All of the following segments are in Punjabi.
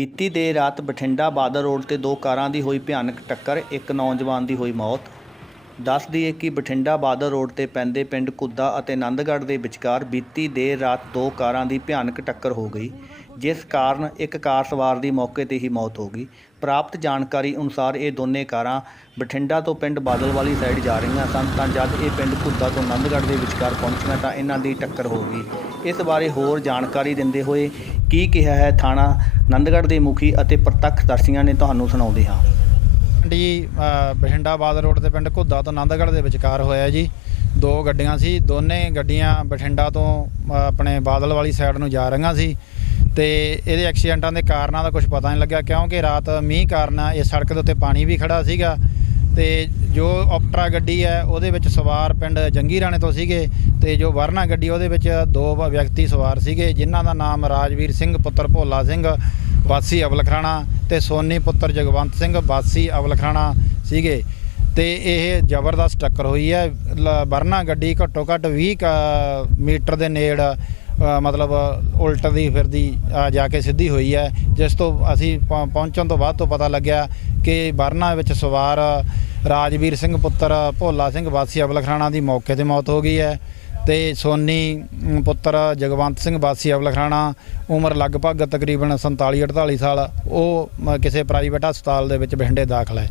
ਬੀਤੀ ਦੇਰ ਰਾਤ ਬਠਿੰਡਾ ਬਾਦਲ ਰੋਡ ਤੇ ਦੋ ਕਾਰਾਂ ਦੀ ਹੋਈ ਭਿਆਨਕ ਟੱਕਰ, ਇੱਕ ਨੌਜਵਾਨ ਦੀ ਹੋਈ ਮੌਤ। ਦੱਸ ਦਈਏ ਕਿ ਬਠਿੰਡਾ ਬਾਦਲ ਰੋਡ ਤੇ ਪੈਂਦੇ ਪਿੰਡ ਕੁੱਦਾ ਅਤੇ ਆਨੰਦਗੜ੍ਹ ਦੇ ਵਿਚਕਾਰ ਬੀਤੀ ਦੇਰ ਰਾਤ ਦੋ ਕਾਰਾਂ ਦੀ ਭਿਆਨਕ ਟੱਕਰ ਹੋ ਗਈ, ਜਿਸ ਕਾਰਨ ਇੱਕ ਕਾਰ ਸਵਾਰ ਦੀ ਮੌਕੇ ਤੇ ਹੀ ਮੌਤ ਹੋ ਗਈ। ਪ੍ਰਾਪਤ ਜਾਣਕਾਰੀ ਅਨੁਸਾਰ ਇਹ ਦੋਨੇ ਕਾਰਾਂ ਬਠਿੰਡਾ ਤੋਂ ਪਿੰਡ ਬਾਦਲ ਵਾਲੀ ਸਾਈਡ ਜਾ ਰਹੀਆਂ ਸਨ, ਤਾਂ ਜਦ ਇਹ ਪਿੰਡ ਕੁੱਦਾ ਤੋਂ ਆਨੰਦਗੜ੍ਹ ਦੇ ਵਿਚਕਾਰ ਪਹੁੰਚੀਆਂ ਤਾਂ ਇਹਨਾਂ ਦੀ ਟੱਕਰ ਹੋ ਗਈ। ਇਸ ਬਾਰੇ ਹੋਰ ਜਾਣਕਾਰੀ ਦਿੰਦੇ ਹੋਏ ਕੀ ਕਿਹਾ ਹੈ ਥਾਣਾ ਆਨੰਦਗੜ੍ਹ ਦੇ ਮੁਖੀ ਅਤੇ ਪ੍ਰਤੱਖ ਪ੍ਰਤੱਖਦਰਸ਼ੀਆਂ ਨੇ ਤੁਹਾਨੂੰ ਸੁਣਾਉਂਦੇ ਹਾਂ। ਜੀ ਬਠਿੰਡਾ ਬਾਦਲ ਰੋਡ ਤੇ ਪਿੰਡ ਘੁੱਦਾ ਤੋਂ ਆਨੰਦਗੜ੍ਹ ਦੇ ਵਿਚਕਾਰ ਹੋਇਆ ਜੀ। ਦੋ ਗੱਡੀਆਂ ਸੀ, ਦੋਨੇ ਗੱਡੀਆਂ ਬਠਿੰਡਾ ਤੋਂ ਆਪਣੇ ਬਾਦਲ ਵਾਲੀ ਸਾਈਡ ਨੂੰ ਜਾ ਰਹੀਆਂ ਸੀ। ਤੇ ਇਹਦੇ ਐਕਸੀਡੈਂਟਾਂ ਦੇ ਕਾਰਨਾਂ ਦਾ ਕੁਝ ਪਤਾ ਨਹੀਂ ਲੱਗਿਆ, ਕਿਉਂਕਿ ਰਾਤ ਮੀਂਹ ਕਾਰਨ ਇਹ ਸੜਕ ਦੇ ਉੱਤੇ ਪਾਣੀ ਵੀ ਖੜਾ ਸੀਗਾ। ਤੇ ਜੋ ਆਪਟਰਾ ਗੱਡੀ ਹੈ, ਉਹਦੇ ਵਿੱਚ ਸਵਾਰ ਪਿੰਡ ਜੰਗੀ ਰਾਣੇ ਤੋਂ ਸੀਗੇ ਤੇ ਜੋ ਵਰਨਾ ਗੱਡੀ, ਉਹਦੇ ਵਿੱਚ ਦੋ ਬ- ਵਿਅਕਤੀ ਸਵਾਰ ਸੀਗੇ, ਜਿਨ੍ਹਾਂ ਦਾ ਨਾਮ ਰਾਜਵੀਰ ਸਿੰਘ, ਪੁੱਤਰ ਭੋਲਾ ਸਿੰਘ, ਵਾਸੀ ਅਵਲਖਰਾਣਾ ਤੇ ਸੋਨੀ ਪੁੱਤਰ ਜਗਵੰਤ ਸਿੰਘ ਵਾਸੀ ਅਵਲਖਾਣਾ ਸੀਗੇ। ਤੇ ਇਹ ਜ਼ਬਰਦਸਤ ਟੱਕਰ ਹੋਈ ਹੈ। ਲ- ਵਰਨਾ ਗੱਡੀ ਘੱਟੋ ਘੱਟ 20 ਕੁ ਮੀਟਰ ਦੇ ਨੇੜ ਮਤਲਬ ਉਲਟਦੀ ਫਿਰਦੀ ਜਾ ਕੇ ਸਿੱਧੀ ਹੋਈ ਹੈ। ਜਿਸ ਤੋਂ ਅਸੀਂ ਪਹੁੰ- ਪਹੁੰਚਣ ਤੋਂ ਬਾਅਦ ਤੋਂ ਪਤਾ ਲੱਗਿਆ ਕਿ ਵਰਨਾ ਵਿੱਚ ਸਵਾਰ ਰਾਜਵੀਰ ਸਿੰਘ ਪੁੱਤਰ ਭੋਲਾ ਸਿੰਘ ਵਾਸੀ ਅਵਲਖਰਾਣਾ ਦੀ ਮੌਕੇ ਤੇ ਮੌਤ ਹੋ ਗਈ ਹੈ। ਤੇ ਸੋਨੀ ਪੁੱਤਰ ਜਗਵੰਤ ਸਿੰਘ, ਵਾਸੀ ਅਵਲਖਰਾਣਾ ਉਮਰ ਲਗਭਗ ਤਕਰੀਬਨ 47 48 ਸਾਲ, ਉਹ ਕਿਸੇ ਪ੍ਰਾਈਵੇਟ ਹਸਪਤਾਲ ਦੇ ਵਿੱਚ ਬਠਿੰਡੇ ਦਾਖਲ ਹੈ।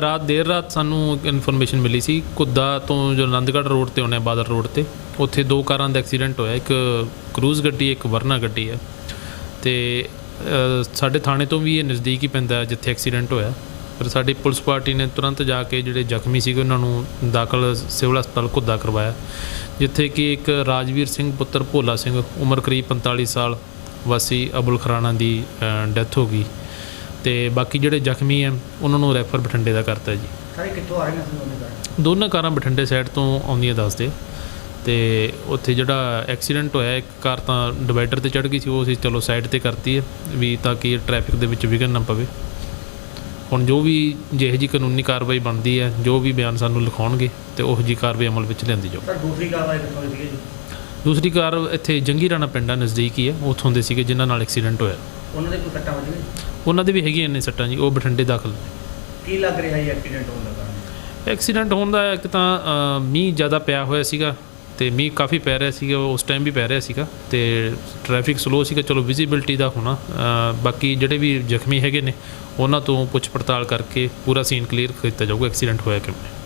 ਰਾਤ, ਦੇਰ ਰਾਤ ਸਾਨੂੰ ਇਨਫੋਰਮੇਸ਼ਨ ਮਿਲੀ ਸੀ, ਕੁੱਦਾ ਤੋਂ ਜੋ ਆਨੰਦਗੜ੍ਹ ਰੋਡ ਤੇ ਆਉਂਦੇ ਆ ਬਾਦਲ ਰੋਡ ਤੇ, ਉੱਥੇ ਦੋ ਕਾਰਾਂ ਦਾ ਐਕਸੀਡੈਂਟ ਹੋਇਆ, ਇੱਕ ਕਰੂਜ਼ ਗੱਡੀ, ਇੱਕ ਵਰਨਾ ਗੱਡੀ ਹੈ ਤੇ ਸਾਡੇ ਥਾਣੇ ਤੋਂ ਵੀ ਇਹ ਨਜ਼ਦੀਕ ਹੀ ਪੈਂਦਾ, ਜਿੱਥੇ ਐਕਸੀਡੈਂਟ ਹੋਇਆ। ਪਰ ਸਾਡੀ ਪੁਲਿਸ ਪਾਰਟੀ ਨੇ ਤੁਰੰਤ ਜਾ ਕੇ ਜਿਹੜੇ ਜ਼ਖਮੀ ਸੀਗੇ ਉਹਨਾਂ ਨੂੰ ਦਾਖਲ ਸਿਵਲ ਹਸਪਤਾਲ ਕੁੱਦਾ ਕਰਵਾਇਆ ਜਿੱਥੇ ਕਿ ਇੱਕ ਰਾਜਵੀਰ ਸਿੰਘ ਪੁੱਤਰ ਭੋਲਾ ਸਿੰਘ ਉਮਰ ਕਰੀਬ 45 ਸਾਲ ਵਾਸੀ ਅਬੁਲ ਖਰਾਣਾ ਦੀ ਡੈਥ ਹੋ ਗਈ। ਤੇ ਬਾਕੀ ਜਿਹੜੇ ਜ਼ਖਮੀ ਆ ਉਹਨਾਂ ਨੂੰ ਰੈਫਰ ਬਠਿੰਡੇ ਦਾ ਕਰਤਾ ਜੀ। ਸਾਰੇ ਕਿੱਥੋਂ ਆ ਦੋਨੇ ਕਾਰਾਂ? ਦੋਨਾਂ ਕਾਰਾਂ ਬਠਿੰਡੇ ਸਾਈਡ ਤੋਂ ਆਉਂਦੀਆਂ ਦੱਸਦੇ। ਤੇ ਉੱਥੇ ਜਿਹੜਾ ਐਕਸੀਡੈਂਟ ਹੋਇਆ ਇੱਕ ਕਾਰ ਤਾਂ ਡਿਵਾਈਡਰ ਤੇ ਚੜ ਗਈ ਸੀ ਉਹ ਅਸੀਂ ਚਲੋ ਸਾਈਡ ਤੇ ਕਰਤੀ ਹੈ ਵੀ ਤਾਂ ਕਿ ਟ੍ਰੈਫਿਕ ਦੇ ਵਿੱਚ ਵਿਘਨ ਨਾ ਪਵੇ। ਹੁਣ ਜੋ ਵੀ ਜਿਹੋ ਜੀ ਕਾਨੂੰਨੀ ਕਾਰਵਾਈ ਬਣਦੀ ਹੈ ਜੋ ਵੀ ਬਿਆਨ ਸਾਨੂੰ ਲਿਖਾਉਣਗੇ ਤੇ ਉਹੋ ਜੀ ਕਾਰਵਾਈ ਅਮਲ ਵਿੱਚ ਲਿਆਂਦੀ ਜਾਊ। ਸਰ ਦੂਸਰੀ ਕਾਰ ਵਾਲੇ ਕਿੱਥੋਂ ਸੀਗੇ ਜੀ? ਦੂਸਰੀ ਕਾਰ ਇੱਥੇ ਜੰਗੀ ਰਾਣਾ ਪਿੰਡਾਂ ਨਜ਼ਦੀਕ ਹੀ ਹੈ ਉੱਥੋਂ ਦੇ ਸੀਗੇ ਜਿਨ੍ਹਾਂ ਨਾਲ ਐਕਸੀਡੈਂਟ ਹੋਇਆ। ਉਹਨਾਂ ਦੇ ਕੋਈ ਸੱਟਾਂ ਵੱਜੀਆਂ ਉਹਨਾਂ ਦੇ ਵੀ ਹੈਗੀਆਂ ਨੇ ਸੱਟਾਂ ਜੀ ਉਹ ਬਠਿੰਡੇ ਦਾਖਲ ਨੇ। ਕੀ ਲੱਗ ਰਿਹਾ ਹੈ ਐਕਸੀਡੈਂਟ ਹੋਣ ਦਾ ਕਾਰਨ? ਐਕਸੀਡੈਂਟ ਹੋਣ ਦਾ ਇੱਕ ਤਾਂ ਅ, ਮੀਂਹ ਜ਼ਿਆਦਾ ਪਿਆ ਹੋਇਆ ਸੀਗਾ ਤੇ ਮੀਂਹ ਕਾਫੀ ਪੈ ਰਿਹਾ ਸੀਗਾ, ਉਸ ਟਾਈਮ ਵੀ ਪੈ ਰਿਹਾ ਸੀਗਾ ਤੇ ਟ੍ਰੈਫਿਕ ਸਲੋ ਸੀਗਾ, ਚਲੋ ਵਿਜ਼ਿਬਿਲਟੀ ਦਾ ਹੋਣਾ ਬਾਕੀ ਜਿਹੜੇ ਵੀ ਜ਼ਖਮੀ ਹੈਗੇ ਨੇ, ਉਹਨਾਂ ਤੋਂ ਪੁੱਛ ਪੜਤਾਲ ਕਰਕੇ ਪੂਰਾ ਸੀਨ ਕਲੀਅਰ ਕੀਤਾ ਜਾਊਗਾ ਐਕਸੀਡੈਂਟ ਹੋਇਆ ਕਿਵੇਂ।